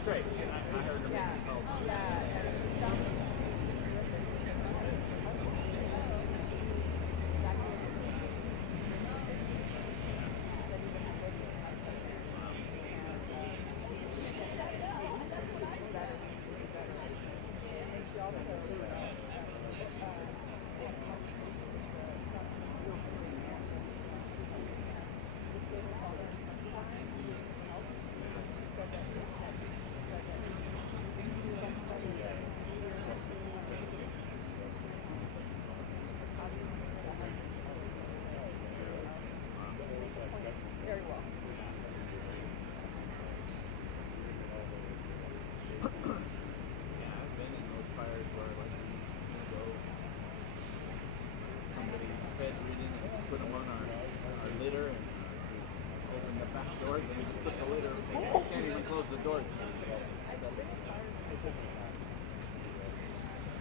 That's right. I heard them. Very well. Yeah, I've been in those fires where like you go somebody's bedridden and put them on our litter and open the back doors and just put the litter. Can't even close the doors.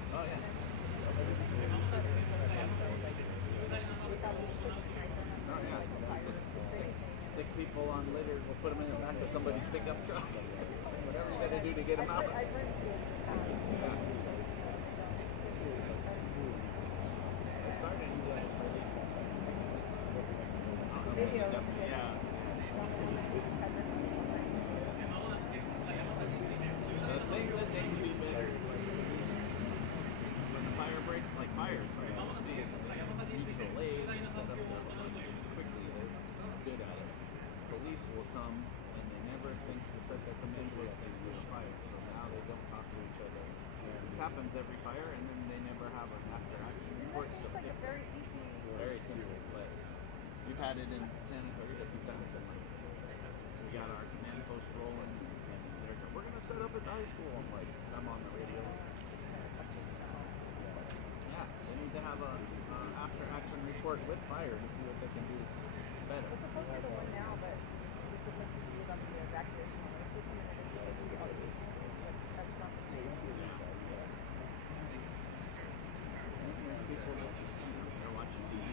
Oh yeah. Oh yeah. Stick people on litter. We'll put them in the back of somebody's pickup truck. Whatever you got to do to get them out. Yeah. Yeah. The thing that they can do better when the fire breaks, like fires, right? Mutual aid, set up quickly. They're good at it. Police will come and they never think to set their commandos next to a fire, so now they don't talk to each other. This happens every fire, and then they never have an after-action report. It's like a very easy. Very simple, but we've had it in Santa Clarita a few times, and we got our command post rolling, and we're gonna set up at the high school. I'm on the radio. Yeah, they need to have a after-action report with fire to see what they can do better. We're supposed to do one now, but we're supposed to do it on the evacuation alert system, and it's supposed to be all the agencies, but that's not the same. People that they're watching TV.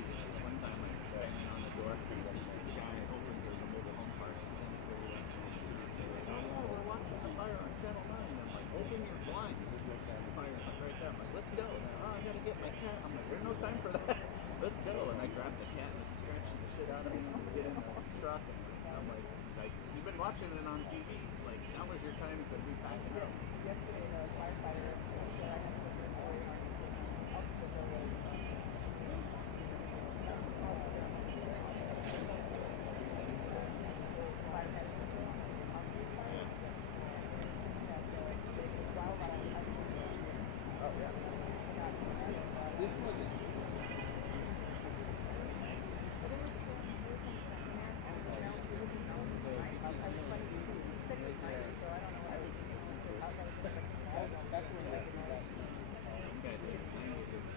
One time I was banging on the door, the guy opens there's a mobile home park in Santa Clarita. Oh, we're watching the fire on Channel 9. I'm like, open your blinds. The fire's like right there. I'm like, let's go. Oh, I gotta get my cat. I'm like, there's no time for that. Let's go. And I grabbed the cat and scratching the shit out of him and get in the truck. And I'm like, you've been watching it on TV. Like, now was your time to be packing up. Yesterday, the firefighters said I had to put this story on hospital was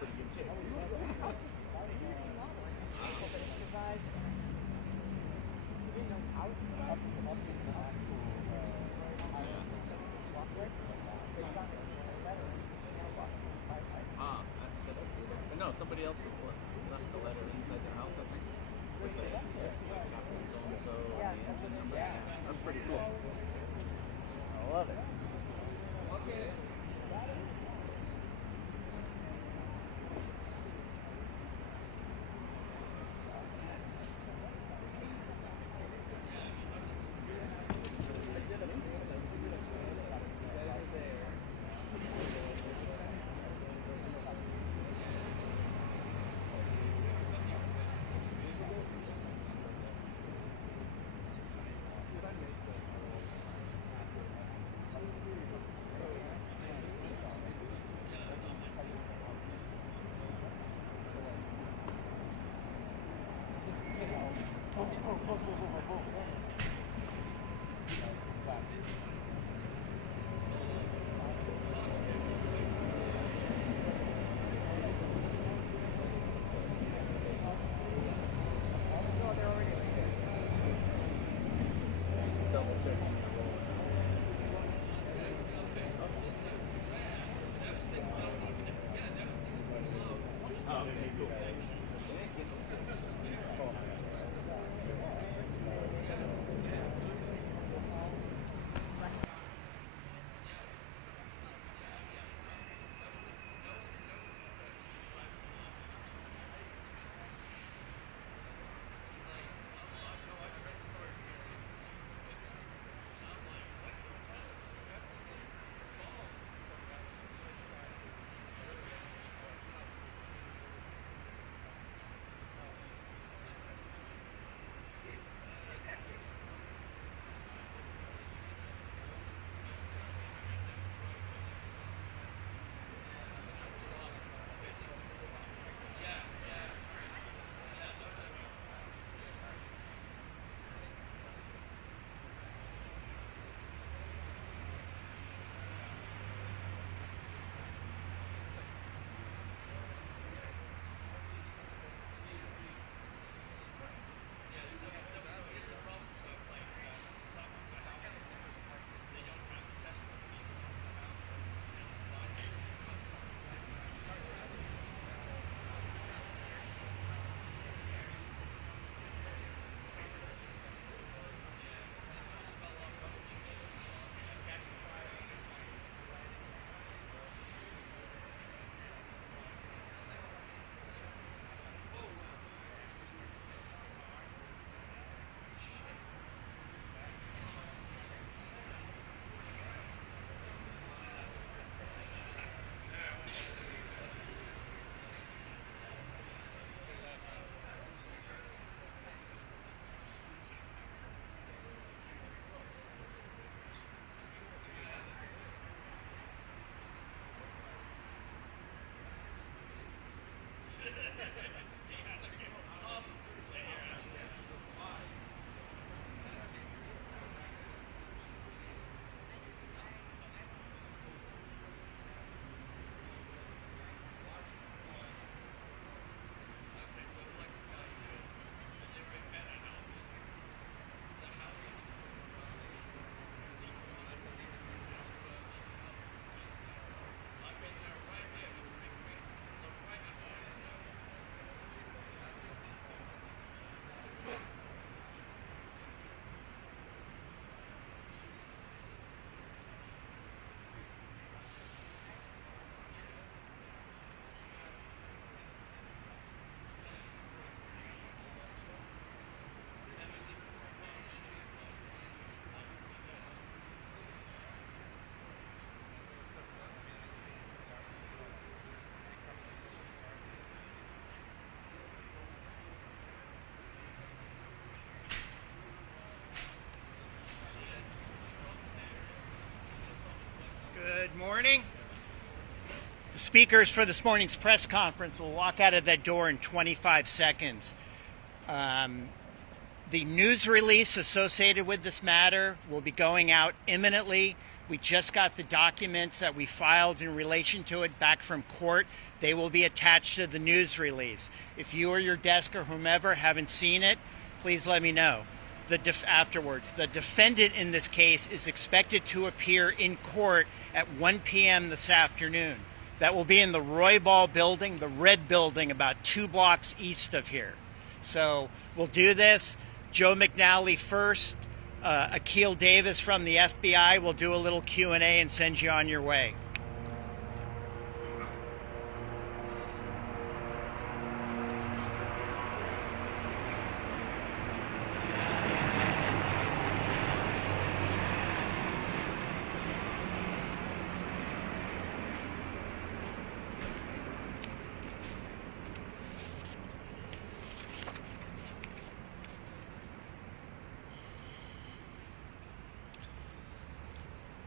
Pretty good shape. Good morning. The speakers for this morning's press conference will walk out of that door in 25 seconds. The news release associated with this matter will be going out imminently. We just got the documents that we filed in relation to it back from court. They will be attached to the news release. If you or your desk or whomever haven't seen it, please let me know afterwards. The defendant in this case is expected to appear in court at 1 p.m. this afternoon. That will be in the Roybal building, the red building about 2 blocks east of here. So we'll do this. Joe McNally first. Akil Davis from the FBI will do a little Q&A and send you on your way.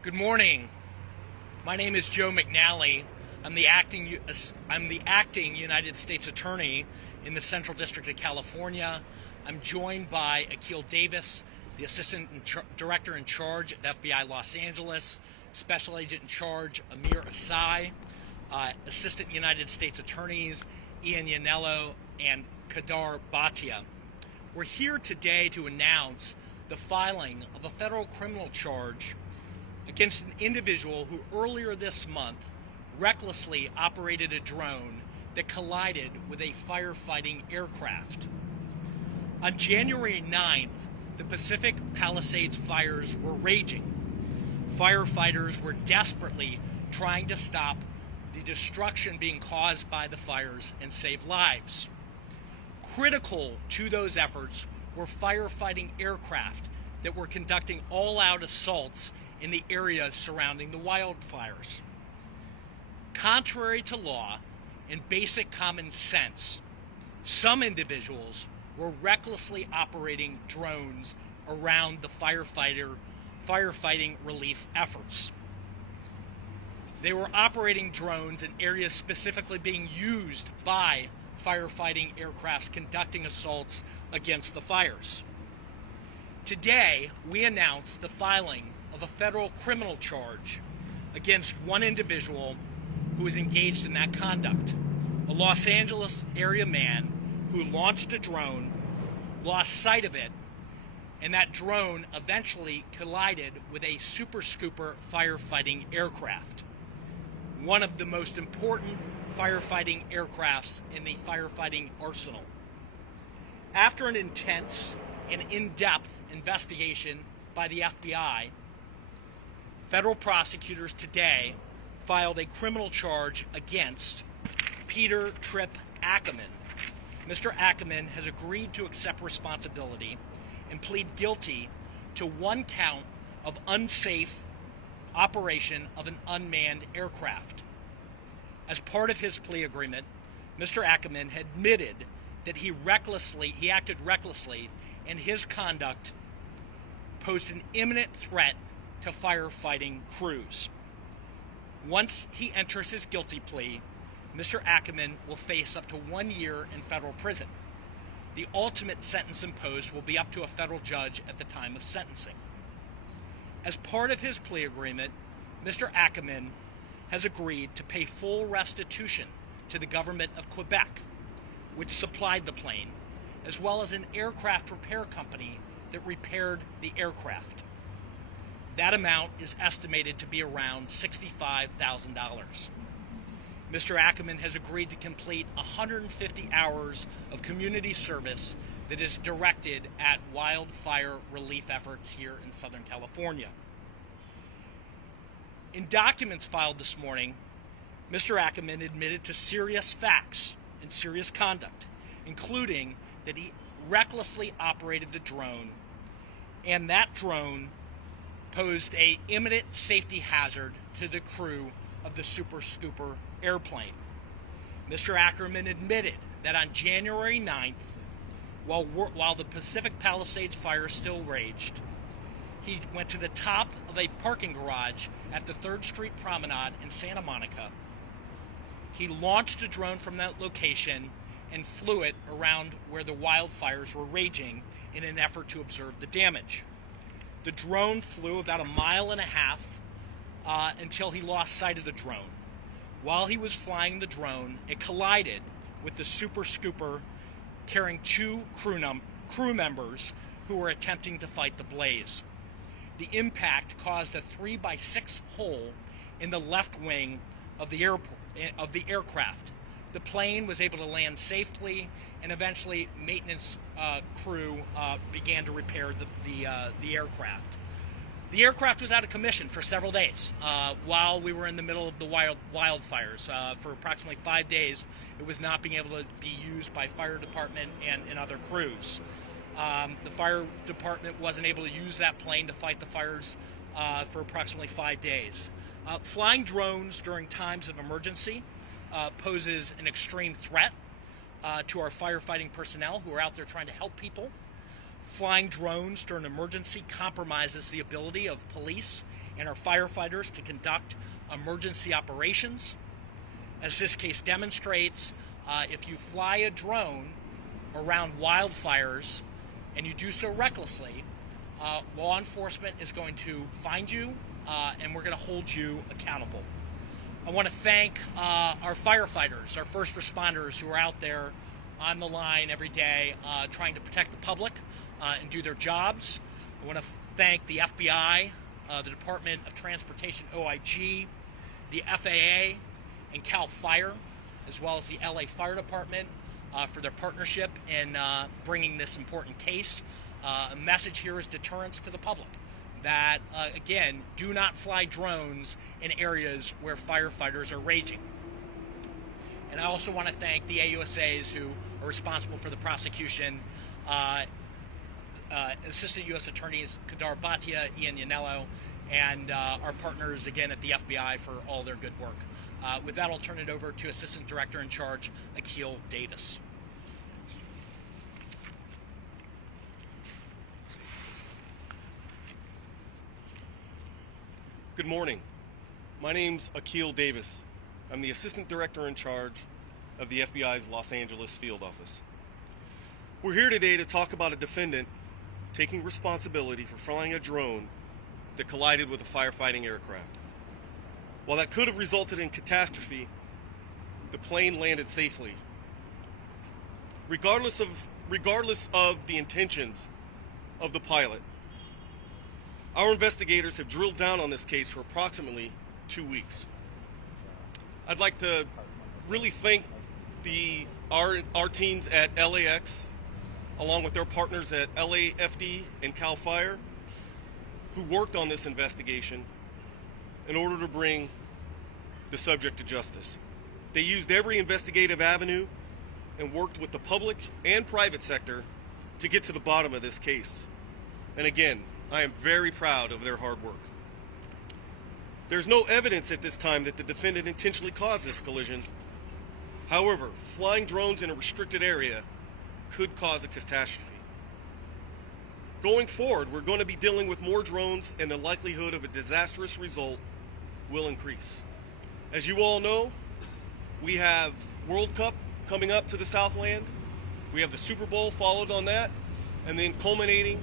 Good morning. My name is Joe McNally. I'm the acting United States Attorney in the Central District of California. I'm joined by Akil Davis, the Assistant Director in charge at FBI Los Angeles, Special Agent in charge Amir Asai, Assistant United States Attorneys Ian Yanello and Kadar Bhatia. We're here today to announce the filing of a federal criminal charge against an individual who earlier this month recklessly operated a drone that collided with a firefighting aircraft. On January 9th, the Pacific Palisades fires were raging. Firefighters were desperately trying to stop the destruction being caused by the fires and save lives. Critical to those efforts were firefighting aircraft that were conducting all-out assaults in the area surrounding the wildfires. Contrary to law and basic common sense, some individuals were recklessly operating drones around the firefighting relief efforts. They were operating drones in areas specifically being used by firefighting aircrafts conducting assaults against the fires. Today, we announce the filing of a federal criminal charge against one individual who is engaged in that conduct, a Los Angeles area man who launched a drone, lost sight of it, and that drone eventually collided with a Super Scooper firefighting aircraft, one of the most important firefighting aircrafts in the firefighting arsenal. After an intense and in-depth investigation by the FBI, federal prosecutors today filed a criminal charge against Peter Tripp Ackerman. Mr. Ackerman has agreed to accept responsibility and plead guilty to 1 count of unsafe operation of an unmanned aircraft. As part of his plea agreement, Mr. Ackerman had admitted that he acted recklessly, and his conduct posed an imminent threat to firefighting crews. Once he enters his guilty plea, Mr. Ackerman will face up to 1 year in federal prison. The ultimate sentence imposed will be up to a federal judge at the time of sentencing. As part of his plea agreement, Mr. Ackerman has agreed to pay full restitution to the government of Quebec, which supplied the plane, as well as an aircraft repair company that repaired the aircraft. That amount is estimated to be around $65,000. Mr. Ackerman has agreed to complete 150 hours of community service that is directed at wildfire relief efforts here in Southern California. In documents filed this morning, Mr. Ackerman admitted to serious facts and serious conduct, including that he recklessly operated the drone, and that drone posed an imminent safety hazard to the crew of the Super Scooper airplane. Mr. Ackerman admitted that on January 9th, while the Pacific Palisades Fire still raged, He went to the top of a parking garage at the 3rd Street Promenade in Santa Monica. He launched a drone from that location and flew it around where the wildfires were raging in an effort to observe the damage. The drone flew about 1.5 miles until he lost sight of the drone. While he was flying the drone, it collided with the Super Scooper carrying 2 crew members who were attempting to fight the blaze. The impact caused a 3x6 hole in the left wing of the aircraft. The plane was able to land safely, and eventually maintenance crew began to repair the aircraft. The aircraft was out of commission for several days while we were in the middle of the wildfires. For approximately 5 days, it was not being able to be used by fire department and other crews. The fire department wasn't able to use that plane to fight the fires for approximately 5 days. Flying drones during times of emergency poses an extreme threat to our firefighting personnel who are out there trying to help people. Flying drones during emergency compromises the ability of police and our firefighters to conduct emergency operations. As this case demonstrates, if you fly a drone around wildfires and you do so recklessly, law enforcement is going to find you and we're going to hold you accountable. I want to thank our firefighters, our first responders who are out there on the line every day trying to protect the public and do their jobs. I want to thank the FBI, the Department of Transportation, OIG, the FAA, and CAL FIRE, as well as the LA Fire Department for their partnership in bringing this important case. A message here is deterrence to the public. That, again, do not fly drones in areas where firefighters are raging. And I also want to thank the AUSAs who are responsible for the prosecution, Assistant U.S. Attorneys Kadar Bhatia, Ian Yanello, and our partners, again, at the FBI for all their good work. With that, I'll turn it over to Assistant Director in Charge, Akil Davis. Good morning. My name's Akil Davis. I'm the Assistant Director in Charge of the FBI's Los Angeles Field Office. We're here today to talk about a defendant taking responsibility for flying a drone that collided with a firefighting aircraft. While that could have resulted in catastrophe, the plane landed safely. Regardless of the intentions of the pilot, our investigators have drilled down on this case for approximately 2 weeks. I'd like to really thank our teams at LAX, along with their partners at LAFD and CAL FIRE, who worked on this investigation in order to bring the subject to justice. They used every investigative avenue and worked with the public and private sector to get to the bottom of this case. And again, I am very proud of their hard work. There's no evidence at this time that the defendant intentionally caused this collision. However, flying drones in a restricted area could cause a catastrophe. Going forward, we're going to be dealing with more drones, and the likelihood of a disastrous result will increase. As you all know, we have World Cup coming up to the Southland. We have the Super Bowl followed on that, and then culminating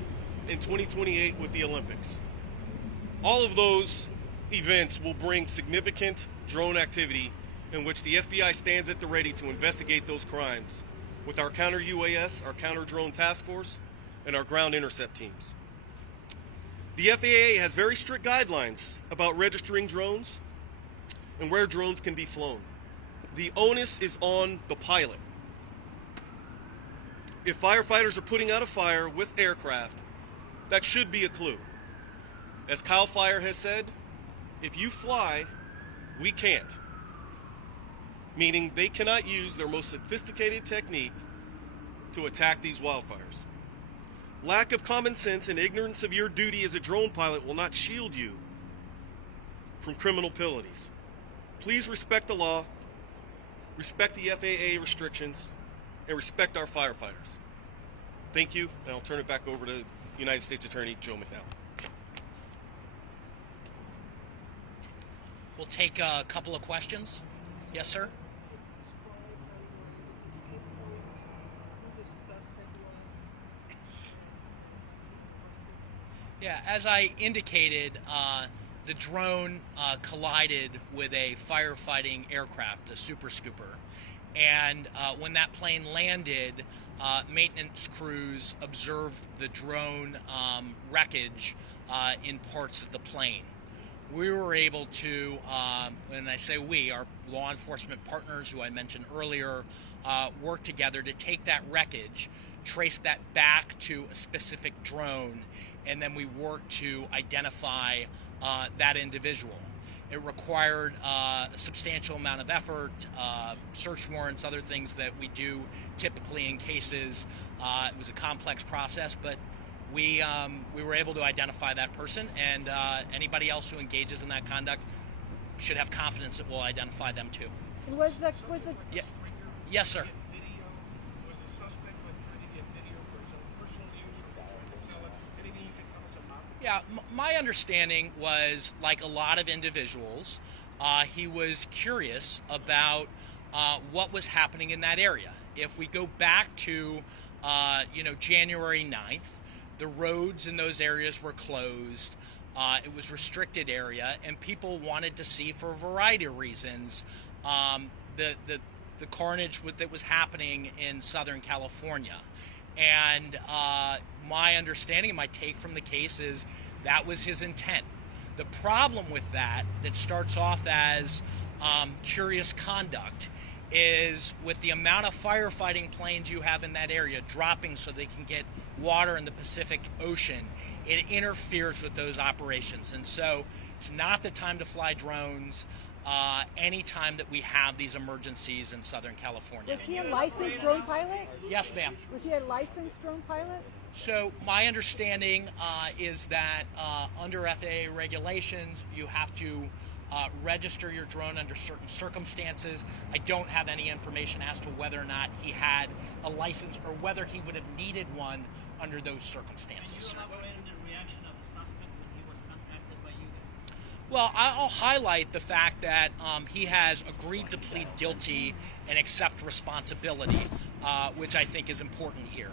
in 2028 with the Olympics. All of those events will bring significant drone activity in which the FBI stands at the ready to investigate those crimes with our counter-UAS, our counter-drone task force, and our ground intercept teams. The FAA has very strict guidelines about registering drones and where drones can be flown. The onus is on the pilot. If firefighters are putting out a fire with aircraft, that should be a clue. As CAL FIRE has said, if you fly, we can't. Meaning they cannot use their most sophisticated technique to attack these wildfires. Lack of common sense and ignorance of your duty as a drone pilot will not shield you from criminal penalties. Please respect the law, respect the FAA restrictions, and respect our firefighters. Thank you, and I'll turn it back over to United States Attorney Joe McNally. We'll take a couple of questions. Yes, sir? Yeah, as I indicated, the drone collided with a firefighting aircraft, a Super Scooper. And when that plane landed, maintenance crews observed the drone wreckage in parts of the plane. We were able to, and I say we, our law enforcement partners who I mentioned earlier, work together to take that wreckage, trace that back to a specific drone, and then we work to identify that individual. It required a substantial amount of effort, search warrants, other things that we do typically in cases. It was a complex process, but we were able to identify that person, and anybody else who engages in that conduct should have confidence that we'll identify them too. Was the Yeah. Yes, sir. Was the suspect trying to get video for his own personal use or trying to sell it? Anything you can tell us about? Yeah, my understanding was, like a lot of individuals, he was curious about what was happening in that area. If we go back to, January 9th, the roads in those areas were closed. It was restricted area, and people wanted to see, for a variety of reasons, the carnage that was happening in Southern California. And my understanding, my take from the case is that was his intent. The problem with that starts off as curious conduct, is with the amount of firefighting planes you have in that area dropping so they can get water in the Pacific Ocean, it interferes with those operations. And so it's not the time to fly drones anytime that we have these emergencies in Southern California. Was he a licensed drone pilot? Yes, ma'am. Was he a licensed drone pilot? So my understanding is that under FAA regulations, you have to register your drone under certain circumstances. I don't have any information as to whether or not he had a license or whether he would have needed one under those circumstances. Can you elaborate on the reaction of the suspect when he was contacted by you guys? Well, I'll highlight the fact that he has agreed to plead guilty and accept responsibility, which I think is important here.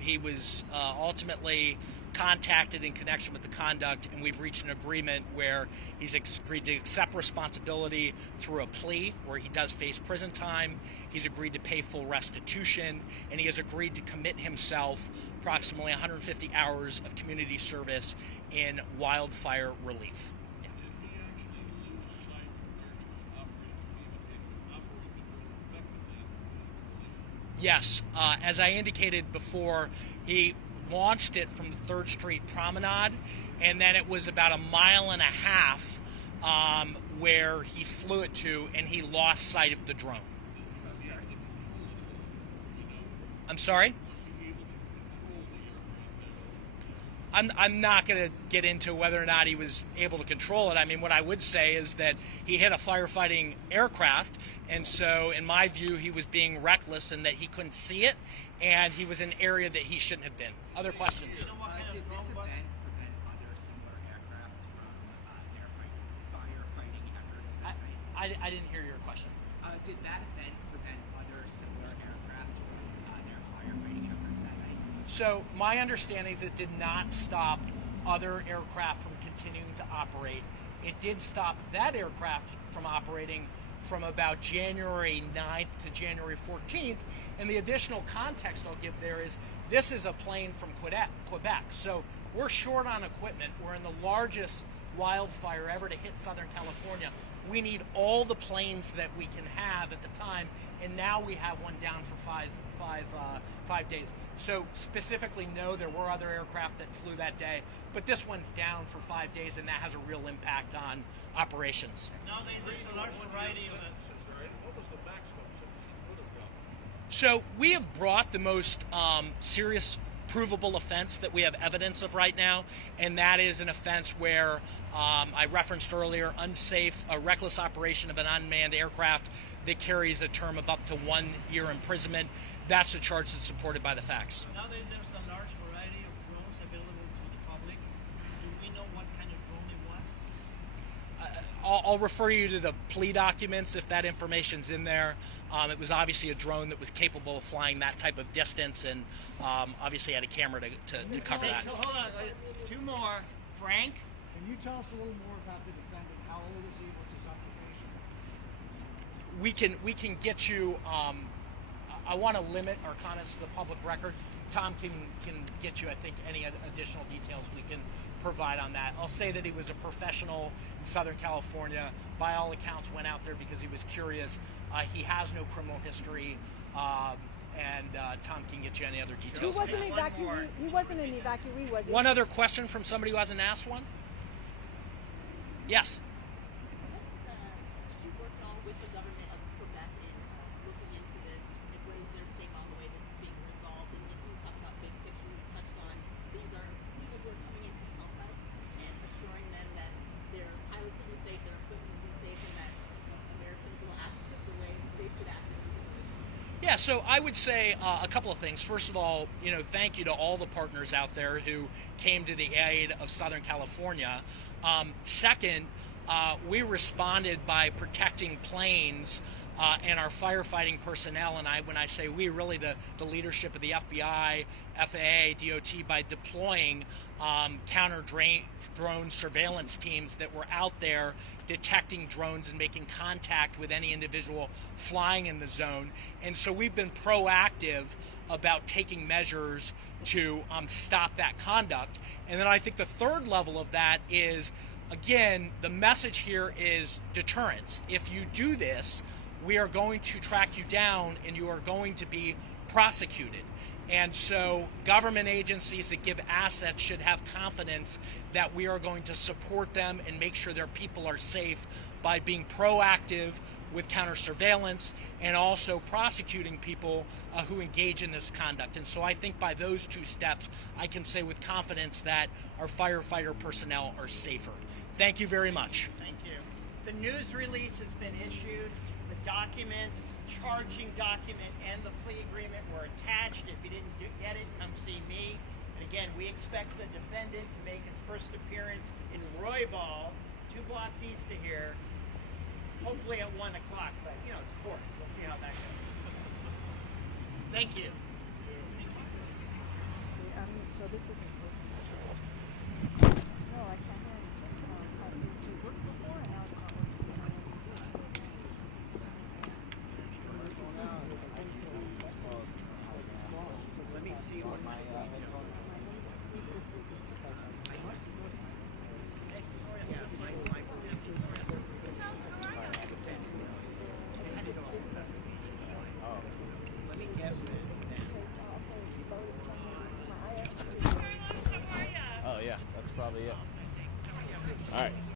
He was ultimately contacted in connection with the conduct, and we've reached an agreement where he's agreed to accept responsibility through a plea where he does face prison time. He's agreed to pay full restitution, and he has agreed to commit himself approximately 150 hours of community service in wildfire relief. Yeah. Did he actually lose sight of where he was operating the drone effectively? Yes, as I indicated before, he launched it from the 3rd Street Promenade, and then it was about 1.5 miles where he flew it to, and he lost sight of the drone. I'm sorry? I'm not going to get into whether or not he was able to control it. I mean, what I would say is that he hit a firefighting aircraft, and so in my view, he was being reckless and that he couldn't see it, and he was in an area that he shouldn't have been. Other questions? You know what kind Did of this drone was event it? prevent other similar aircraft from their firefighting efforts that night? I didn't hear your question. Did that event prevent other similar aircraft from their firefighting efforts that night? So my understanding is it did not stop other aircraft from continuing to operate. It did stop that aircraft from operating from about January 9th to January 14th. And the additional context I'll give there is this is a plane from Quebec. So we're short on equipment. We're in the largest wildfire ever to hit Southern California. We need all the planes that we can have at the time, and now we have one down for five days. So specifically, no, there were other aircraft that flew that day, but this one's down for 5 days, and that has a real impact on operations. Nowadays, there's a large variety of What was the backstop since he could have gone? So we have brought the most serious provable offense that we have evidence of right now, and that is an offense where I referenced earlier, unsafe, a reckless operation of an unmanned aircraft that carries a term of up to 1 year imprisonment. That's a charge that's supported by the facts. Nowadays, there's a large variety of drones available to the public. Do we know what kind of drone it was? I'll refer you to the plea documents if that information's in there. It was obviously a drone that was capable of flying that type of distance, and obviously had a camera to cover that. So hold on, two more. Frank? Can you tell us a little more about the defendant? How old is he? What's his occupation? We can get you. I want to limit our comments to the public record. Tom can get you, I think, any additional details we can provide on that. I'll say that he was a professional in Southern California. By all accounts, went out there because he was curious. He has no criminal history, and Tom can get you any other details. He wasn't an evacuee. He wasn't an evacuee, was he? One other question from somebody who hasn't asked one. Yes. Did you work on with the government of Quebec in looking into this? And what is their take on the way this is being resolved? And you talk about big picture. You touched on these are people who are coming in to help us and assuring them that their pilots will be safe, their equipment will be safe, and that Americans will act the way they should act in this situation. Yeah, so I would say a couple of things. First of all, thank you to all the partners out there who came to the aid of Southern California. Second, we responded by protecting planes and our firefighting personnel, and when I say we, really the leadership of the FBI, FAA, DOT, by deploying counter-drone surveillance teams that were out there detecting drones and making contact with any individual flying in the zone. And so we've been proactive about taking measures to stop that conduct. And then I think the third level of that is, again, the message here is deterrence. If you do this, we are going to track you down and you are going to be prosecuted. And so government agencies that give assets should have confidence that we are going to support them and make sure their people are safe by being proactive with counter surveillance and also prosecuting people who engage in this conduct. And so I think by those two steps, I can say with confidence that our firefighter personnel are safer. Thank you very much. Thank you. The news release has been issued. The documents, charging document, and the plea agreement were attached. If you didn't get it, come see me. And again, we expect the defendant to make his first appearance in Roybal, 2 blocks east of here, hopefully at 1 o'clock. But, it's court. We'll see how that goes. Thank you. So this isn't. No, I can't hear anything. It worked before, and now it's not working. Let me see what my let me guess. Oh yeah, that's probably it. All right.